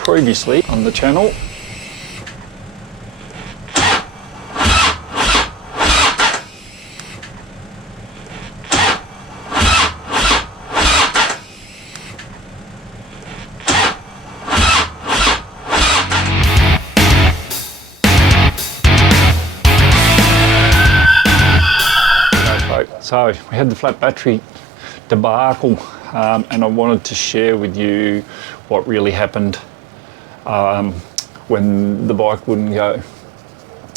previously on the channel. So we had the flat battery debacle, and I wanted to share with you what really happened when the bike wouldn't go.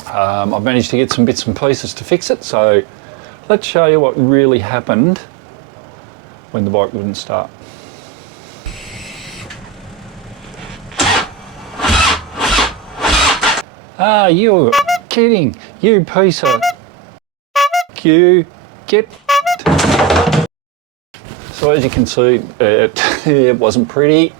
I've managed to get some bits and pieces to fix it, so let's show you what really happened when the bike wouldn't start. Ah, you're kidding, you piece of you. Get. So as you can see, it wasn't pretty.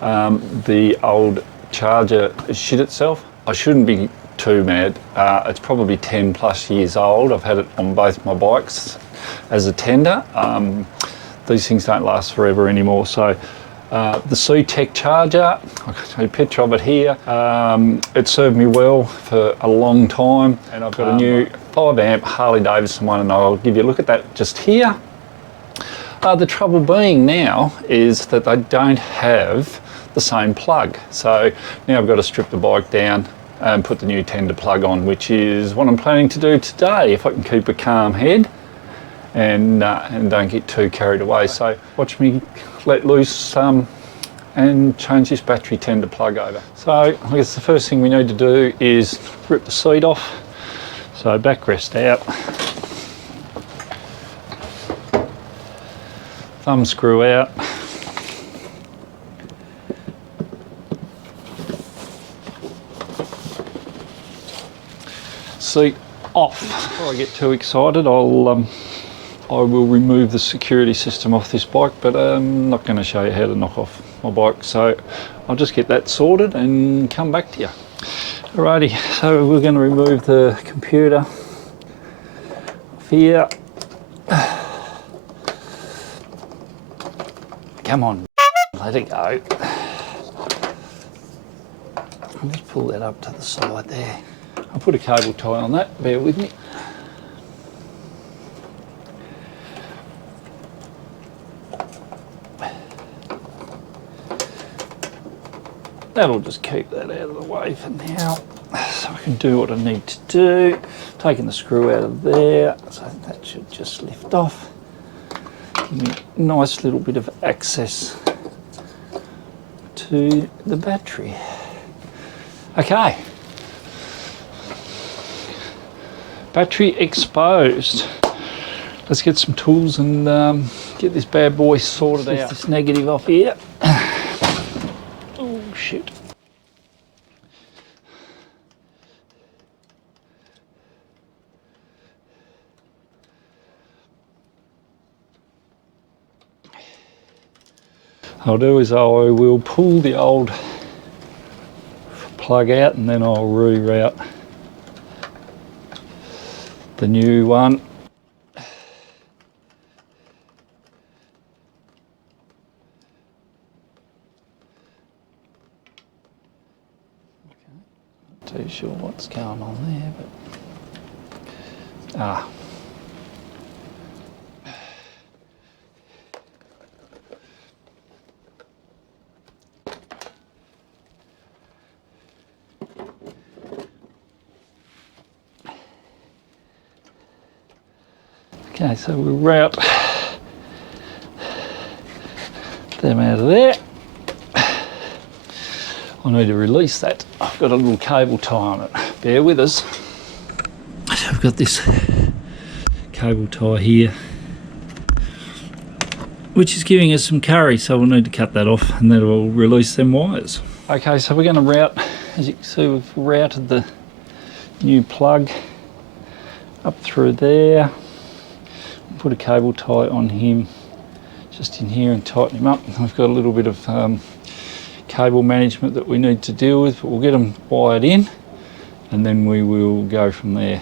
The old charger shit itself. I shouldn't be too mad. It's probably 10 plus years old. I've had it on both my bikes as a tender. These things don't last forever anymore. So the C-Tech charger, I'll show you a picture of it here. It served me well for a long time, and I've got a new 5 amp Harley Davidson one, and I'll give you a look at that just here. The trouble being now is that they don't have the same plug. So now I've got to strip the bike down and put the new tender plug on, which is what I'm planning to do today, if I can keep a calm head and don't get too carried away. So watch me let loose and change this battery tender plug over. So I guess the first thing we need to do is rip the seat off. So backrest out, thumb screw out, seat off. Before I get too excited, I will remove the security system off this bike, but I'm not going to show you how to knock off my bike, so I'll just get that sorted and come back to you. Alrighty, so we're going to remove the computer off here. Come on, let it go. I'll just pull that up to the side there. I'll put a cable tie on that, bear with me. That'll just keep that out of the way for now, so I can do what I need to do. Taking the screw out of there, so that should just lift off. Give me a nice little bit of access to the battery. Okay, battery exposed. Let's get some tools and get this bad boy sorted out. This negative off here. Oh shit. I'll do is I will pull the old plug out, and then I'll reroute the new one. Not too sure what's going on there, but okay, so we'll route them out of there. I need to release that. I've got a little cable tie on it. Bear with us. So I've got this cable tie here, which is giving us some carry, so we'll need to cut that off, and then we'll release them wires. Okay, so we're going to route, as you can see, we've routed the new plug up through there. Put a cable tie on him just in here and tighten him up. We've got a little bit of cable management that we need to deal with, but we'll get them wired in and then we will go from there.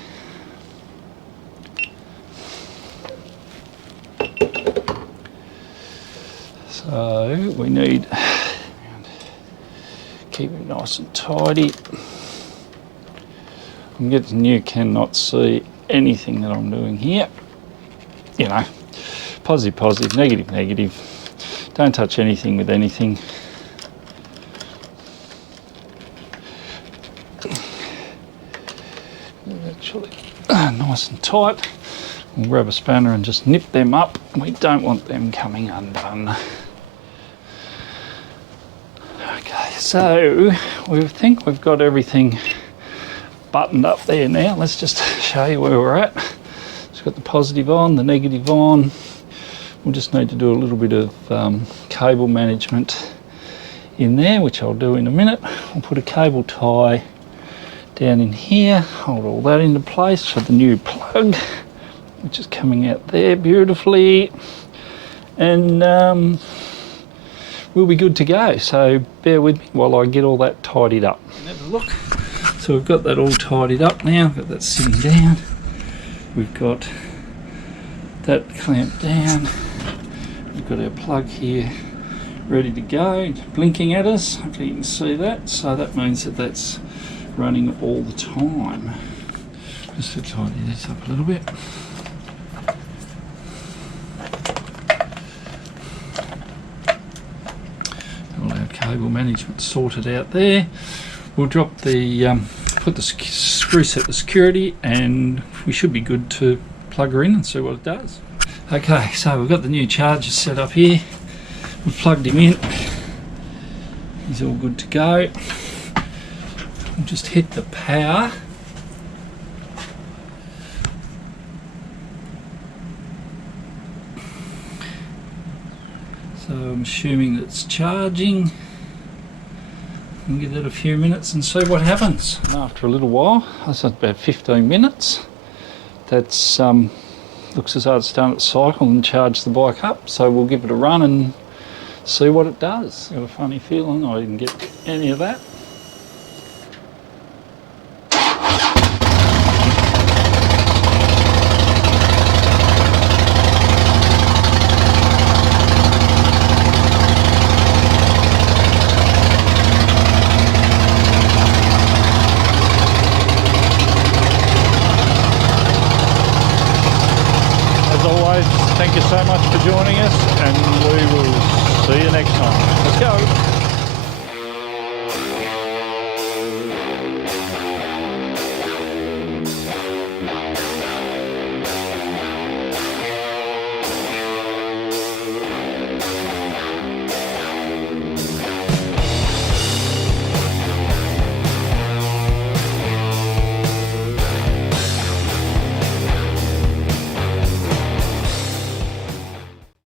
So we need keep it nice and tidy. I'm getting you cannot see anything that I'm doing here. You know, positive, positive, negative, negative. Don't touch anything with anything. Actually, nice and tight. We'll grab a spanner and just nip them up. We don't want them coming undone. Okay, so we think we've got everything buttoned up there now. Let's just show you where we're at. It's got the positive on, the negative on. We'll just need to do a little bit of cable management in there, which I'll do in a minute. We'll put a cable tie down in here, hold all that into place for the new plug, which is coming out there beautifully, and we'll be good to go. So bear with me while I get all that tidied up. Have a look. So we've got that all tidied up now, got that sitting down. We've got that clamped down. We've got our plug here ready to go, blinking at us. Hopefully you can see that. So that means that that's running all the time. Just to tidy this up a little bit. All our cable management sorted out there. We'll drop the put the screw set the security, and we should be good to plug her in and see what it does. Okay, so we've got the new charger set up here. We've plugged him in. He's all good to go. We'll just hit the power. So I'm assuming that it's charging. We'll give that a few minutes and see what happens. And after a little while, that's about 15 minutes, that's looks as though it's done its cycle and charged the bike up. So we'll give it a run and see what it does. Got a funny feeling I didn't get any of that. Thank you so much for joining us, and we will see you next time. Let's go.